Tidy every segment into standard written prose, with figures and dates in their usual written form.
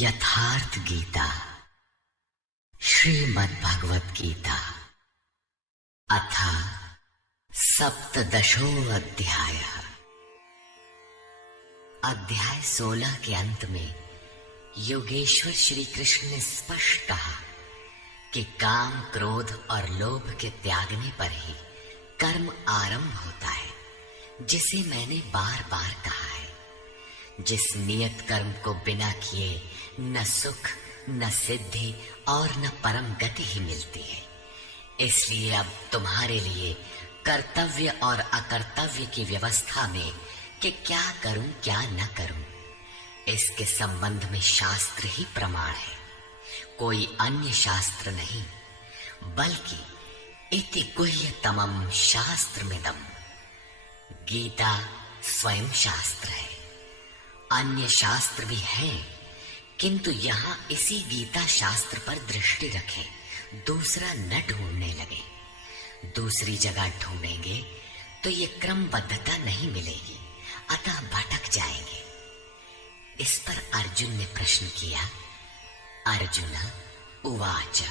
यथार्थ गीता श्रीमद् भगवत गीता अथ सप्तदशो अध्यायः। अध्याय 16 के अंत में योगेश्वर श्री कृष्ण ने स्पष्ट कहा कि काम, क्रोध और लोभ के त्यागने पर ही कर्म आरंभ होता है, जिसे मैंने बार बार कहा है। जिस नियत कर्म को बिना किए न सुख, न सिद्धि और न परम गति ही मिलती है। इसलिए अब तुम्हारे लिए कर्तव्य और अकर्तव्य की व्यवस्था में कि क्या करूं क्या न करूं, इसके संबंध में शास्त्र ही प्रमाण है, कोई अन्य शास्त्र नहीं, बल्कि इति गुह्यतमं शास्त्रमिदम्। गीता स्वयं शास्त्र है। अन्य शास्त्र भी हैं, किंतु यहाँ इसी गीता शास्त्र पर दृष्टि रखें, दूसरा न ढूंढने लगे। दूसरी जगह ढूंढेंगे तो ये क्रमबद्धता नहीं मिलेगी, अतः भटक जाएंगे। इस पर अर्जुन ने प्रश्न किया। अर्जुन उवाच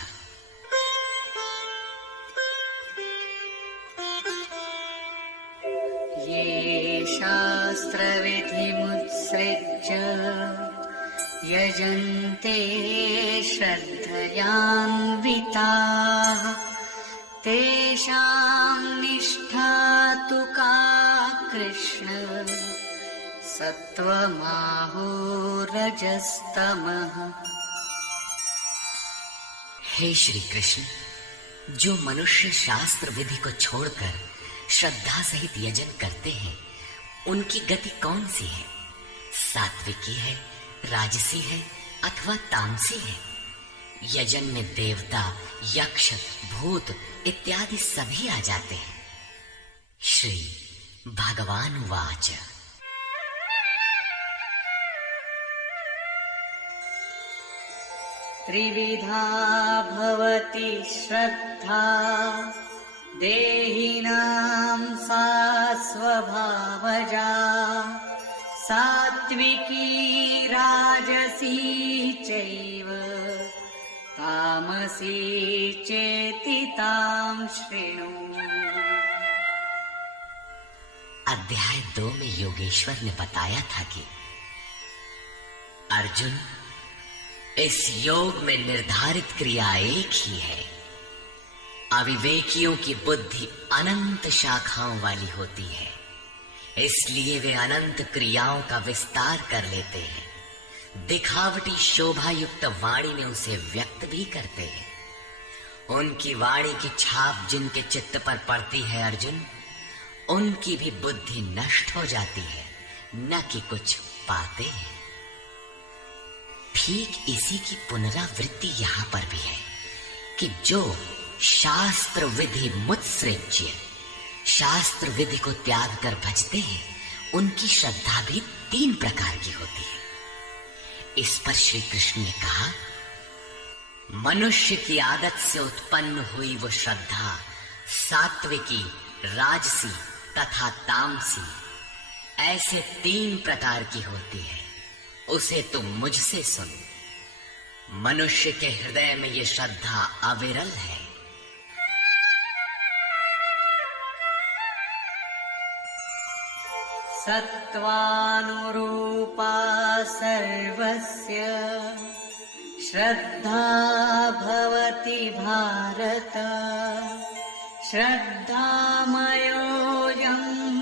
ये शास्त्रविधिमुत्सृज्य यजन्ते श्रद्धयान्विताः तेषां निष्ठा तु का कृष्ण सत्त्वमाहो रजस्तमः। हे श्री कृष्ण, जो मनुष्य शास्त्र विधि को छोड़कर श्रद्धा सहित यजन करते हैं, उनकी गति कौन सी है? सात्विकी है, राजसी है अथवा तामसी है? यजन में देवता, यक्ष, भूत इत्यादि सभी आ जाते हैं। श्री भगवान उवाच त्रिविधा भवति श्रद्धा देहिनां सा स्वभावजा सात्विकी राजसी चैव तामसी चेति तां शृणु। अध्याय 2 में योगेश्वर ने बताया था कि अर्जुन, इस योग में निर्धारित क्रिया एक ही है। अविवेकियों की बुद्धि अनंत शाखाओं वाली होती है, इसलिए वे अनंत क्रियाओं का विस्तार कर लेते हैं। दिखावटी शोभा युक्त वाणी में उसे व्यक्त भी करते हैं। उनकी वाणी की छाप जिनके चित्त पर पड़ती है अर्जुन, उनकी भी बुद्धि नष्ट हो जाती है, न कि कुछ पाते हैं। ठीक इसी की पुनरावृत्ति यहाँ पर भी है कि जो शास्त्र विधि मुत्सृज्य, शास्त्र विधि को त्याग कर भजते हैं, उनकी श्रद्धा भी 3 प्रकार की होती है। इस पर श्री कृष्ण ने कहा, मनुष्य की आदत से उत्पन्न हुई वो श्रद्धा सात्विकी, राजसी तथा तामसी ऐसे 3 प्रकार की होती है। उसे तुम मुझसे सुन। मनुष्य के हृदय में ये श्रद्धा अविरल है। सत्त्वानुरूपा सर्वस्य श्रद्धा भवति भारत श्रद्धामयोऽयं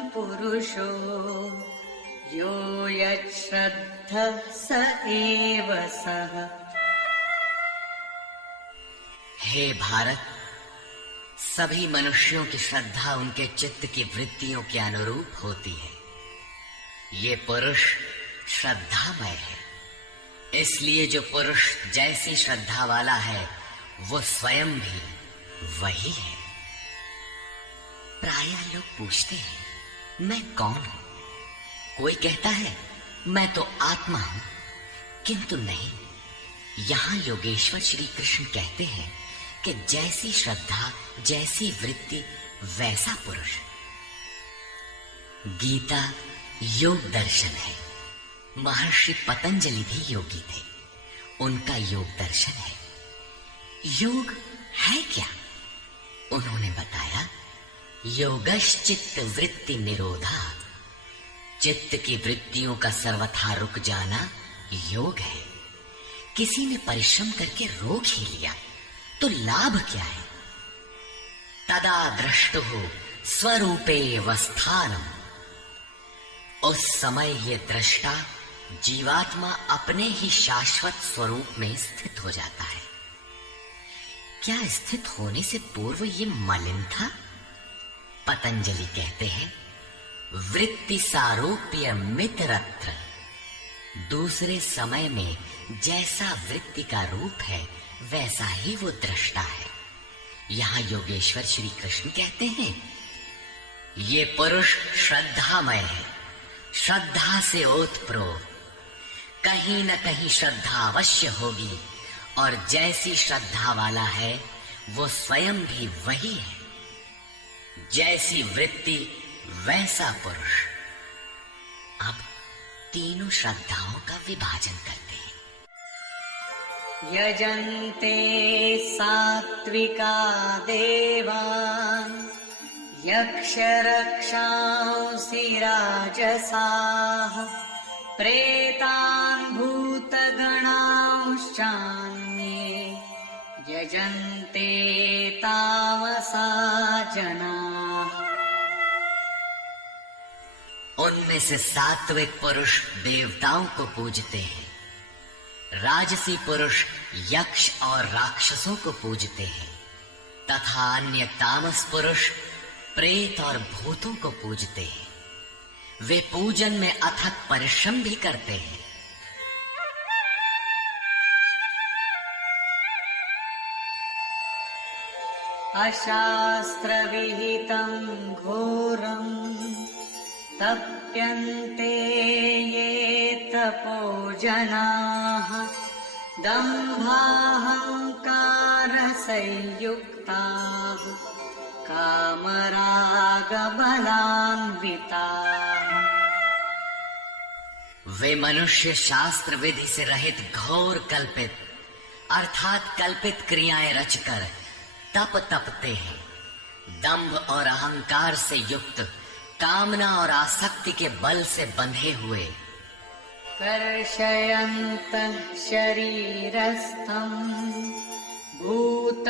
पुरुषो यो यच्छ्रद्धः स एव सः। हे भारत, सभी मनुष्यों की श्रद्धा उनके चित्त की वृत्तियों के अनुरूप होती है। ये पुरुष श्रद्धामय है, इसलिए जो पुरुष जैसी श्रद्धा वाला है वो स्वयं भी वही है। प्रायः लोग पूछते हैं, मैं कौन हूं? कोई कहता है मैं तो आत्मा हूं, किंतु नहीं। यहां योगेश्वर श्री कृष्ण कहते हैं कि जैसी श्रद्धा, जैसी वृत्ति, वैसा पुरुष। गीता योग दर्शन है। महर्षि पतंजलि भी योगी थे। उनका योग दर्शन है। योग है क्या? उन्होंने बताया, योगश्चित्त वृत्ति निरोधा, चित्त की वृत्तियों का सर्वथा रुक जाना योग है। किसी ने परिश्रम करके रोक ही लिया तो लाभ क्या है? तदा दृष्टो स्वरूपे वस्थानम, उस समय ये दृष्टा जीवात्मा अपने ही शाश्वत स्वरूप में स्थित हो जाता है। क्या स्थित होने से पूर्व ये मलिन था? पतंजलि कहते हैं, वृत्ति सारूप्य मित्रत्र, दूसरे समय में जैसा वृत्ति का रूप है वैसा ही वो दृष्टा है। यहां योगेश्वर श्री कृष्ण कहते हैं, ये पुरुष श्रद्धामय है, श्रद्धा से ओतप्रोत, कहीं न कहीं श्रद्धा अवश्य होगी, और जैसी श्रद्धा वाला है वो स्वयं भी वही है। जैसी वृत्ति वैसा पुरुष। अब तीनों श्रद्धाओं का विभाजन करते हैं। यजन्ते सात्विका देवान् यक्षरक्षांसि राजसाः प्रेतान् भूतगणांश्चान्ये यजन्ते तामसा जनाः। उनमें से सात्विक पुरुष देवताओं को पूजते हैं, राजसी पुरुष यक्ष और राक्षसों को पूजते हैं, तथा अन्य तामस पुरुष प्रेत और भूतों को पूजते हैं। वे पूजन में अथक परिश्रम भी करते हैं। अशास्त्र विहितं घोरं तप्यन्ते ये तपो जनाः दम्भाहंकारसंयुक्ताः कामरागबलान्विताः। वे मनुष्य शास्त्र विधि से रहित घोर कल्पित अर्थात कल्पित क्रियाएं रचकर तप तपते हैं। दंभ और अहंकार से युक्त, कामना और आसक्ति के बल से बंधे हुए, कर्षयन्तः शरीरस्थं भूतग्राममचेतसः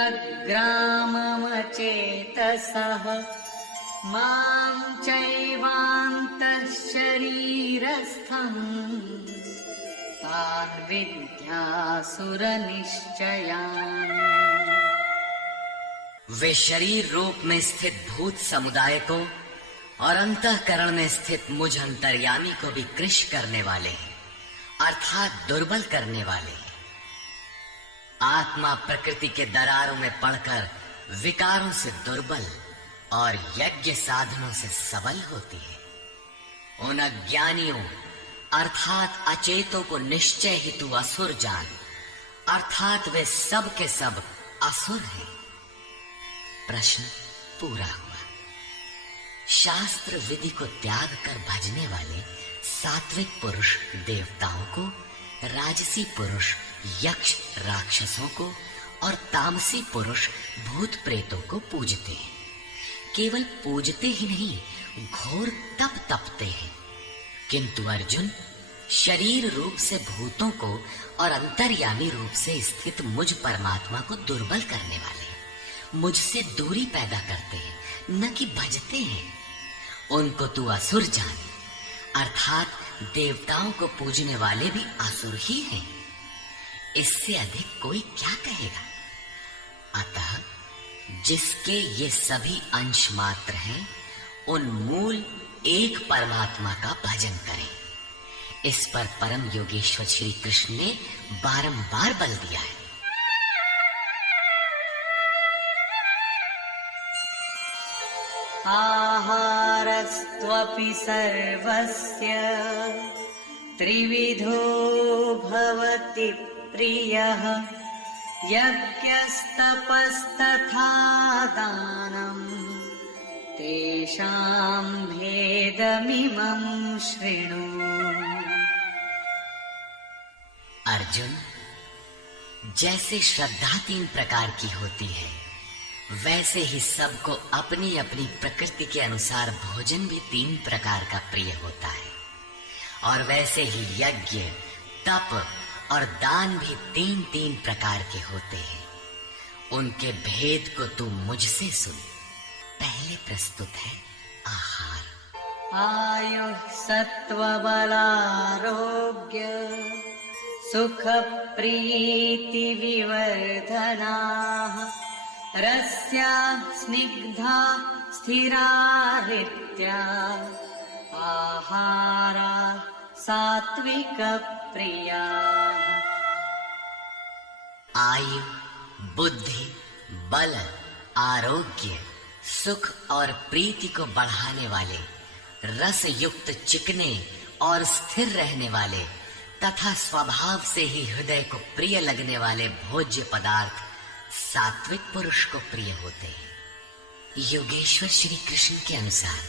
मां चैवान्तः शरीरस्थं तान् विद्यासुरनिश्चयान्। वे शरीर रूप में स्थित भूत समुदाय को और अंतःकरण में स्थित मुझ अंतर्यामी को भी कृश करने वाले हैं, अर्थात दुर्बल करने वाले हैं। आत्मा प्रकृति के दरारों में पड़कर विकारों से दुर्बल और यज्ञ साधनों से सबल होती है। उन अज्ञानियों अर्थात अचेतों को निश्चय हेतु असुर जान, अर्थात वे सब के सब असुर हैं। प्रश्न पूरा हुआ। शास्त्र विधि को त्याग कर भजने वाले सात्विक पुरुष देवताओं को, राजसी पुरुष यक्ष राक्षसों को और तामसी पुरुष भूत प्रेतों को पूजते हैं। केवल पूजते ही नहीं, घोर तप तपते हैं। किंतु अर्जुन, शरीर रूप से भूतों को और अंतर्यामी रूप से स्थित मुझ परमात्मा को दुर्बल करने वाले हैं, मुझसे दूरी पैदा करते हैं, न कि भजते हैं। उनको तू असुर जान, अर्थात देवताओं को पूजने वाले भी असुर ही हैं। इससे अधिक कोई क्या कहेगा? अतः जिसके ये सभी अंश मात्र हैं, उन मूल एक परमात्मा का भजन करें। इस पर परम योगेश्वर श्री कृष्ण ने बारंबार बल दिया है। आहारस्त्वपि सर्वस्य त्रिविधो भवति प्रियः यज्ञस्तपस्तथा दानं तेषां भेदमिमं शृणु। अर्जुन, जैसे श्रद्धा 3 प्रकार की होती है, वैसे ही सबको अपनी अपनी प्रकृति के अनुसार भोजन भी 3 प्रकार का प्रिय होता है। और वैसे ही यज्ञ, तप और दान भी 3-3 प्रकार के होते हैं। उनके भेद को तू मुझसे सुन। पहले प्रस्तुत है आहार। आयुः सत्त्वबलारोग्य सुख प्रीति विवर्धनाः रस्या स्निग्धा स्थिरा हृत्या आहारा सात्विक प्रिया। आयु, बुद्धि, बल, आरोग्य, सुख और प्रीति को बढ़ाने वाले, रस युक्त चिकने और स्थिर रहने वाले तथा स्वभाव से ही हृदय को प्रिय लगने वाले भोज्य पदार्थ सात्विक पुरुष को प्रिय होते हैं। योगेश्वर श्री कृष्ण के अनुसार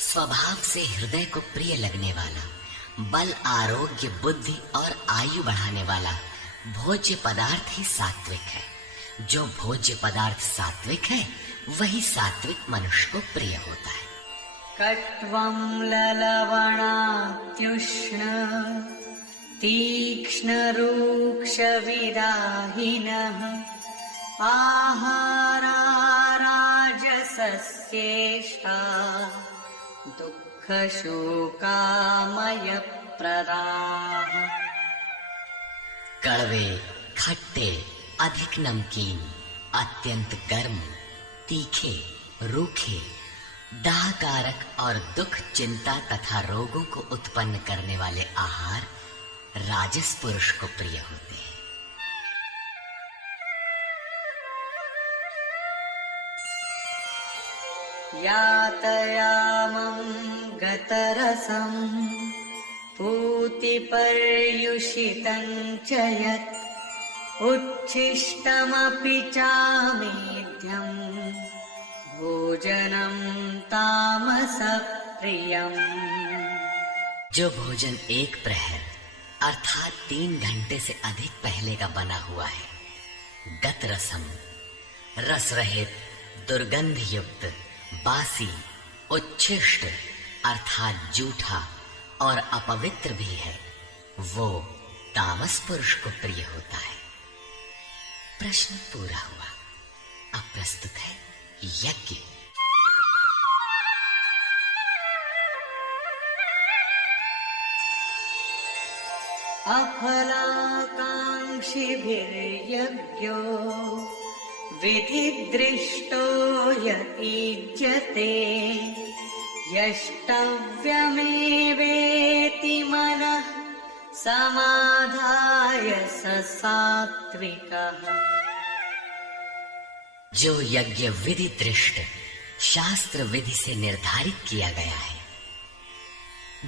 स्वभाव से हृदय को प्रिय लगने वाला, बल, आरोग्य, बुद्धि और आयु बढ़ाने वाला भोज्य पदार्थ ही सात्विक है। जो भोज्य पदार्थ सात्विक है, वही सात्विक मनुष्य को प्रिय होता है। कट्वं ललवणात्युष्ण तीक्ष्ण रूक्ष विदाहिनः आहारा राजसस्येष्टा दुःख शोकामय प्रदाः। कड़वे, खट्टे, अधिक नमकीन, अत्यंत गर्म, तीखे, रूखे, दाहकारक और दुख, चिंता तथा रोगों को उत्पन्न करने वाले आहार राजस पुरुष को प्रिय होते हैं। यातयामं गतरसं पूतिपर्युषितं च यत् उच्छिष्टमपि चामेध्यं भोजनं तामसप्रियम्। जो भोजन 1 प्रहर अर्थात 3 घंटे से अधिक पहले का बना हुआ है, गत रसम, रस रहित, दुर्गंध युक्त, बासी, उच्छिष्ट अर्थात जूठा और अपवित्र भी है, वो तामस पुरुष को प्रिय होता है। प्रश्न पूरा हुआ। अब प्रस्तुत है यज्ञ। अफलाकाङ्क्षिभिर्यज्ञो विधिदृष्टो यतीज्यते यष्टव्यमेवेति मनः समाधाय स सात्विकः। जो यज्ञ विधि दृष्ट शास्त्र विधि से निर्धारित किया गया है,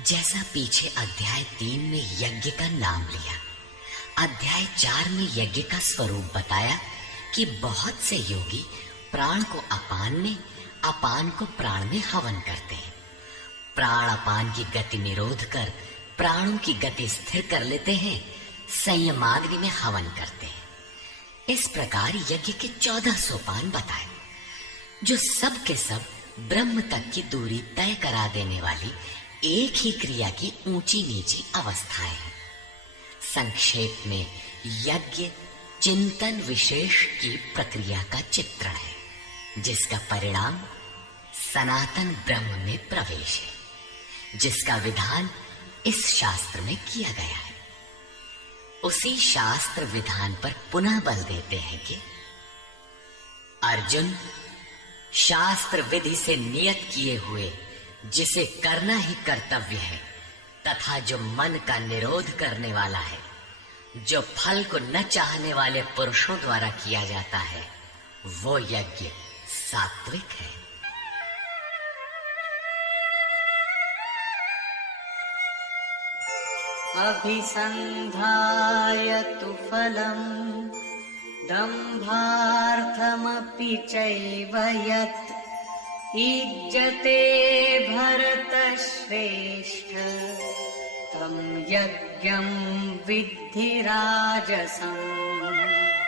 जैसा पीछे अध्याय 3 में यज्ञ का नाम लिया, अध्याय 4 में यज्ञ का स्वरूप बताया कि बहुत से योगी प्राण को अपान में, अपान को प्राण में हवन करते हैं। प्राण अपान की गति निरोध कर प्राणों की गति स्थिर कर लेते हैं, संयमाग्नि में हवन करते हैं। इस प्रकार यज्ञ के 14 सोपान बताए, जो सब के सब ब्रह्म तक की दूरी तय करा देने वाली एक ही क्रिया की ऊंची नीची अवस्थाएं हैं। संक्षेप में यज्ञ चिंतन विशेष की प्रक्रिया का चित्रण है, जिसका परिणाम सनातन ब्रह्म में प्रवेश है, जिसका विधान इस शास्त्र में किया गया है। उसी शास्त्र विधान पर पुनः बल देते हैं कि अर्जुन, शास्त्र विधि से नियत किए हुए जिसे करना ही कर्तव्य है तथा जो मन का निरोध करने वाला है, जो फल को न चाहने वाले पुरुषों द्वारा किया जाता है, वो यज्ञ सात्विक है। अभिसन्धाय तु फलम् दम्भार्थमपि चैव यत् इज्जते भरतश्रेष्ठ तं यज्ञं विद्धि राजसम्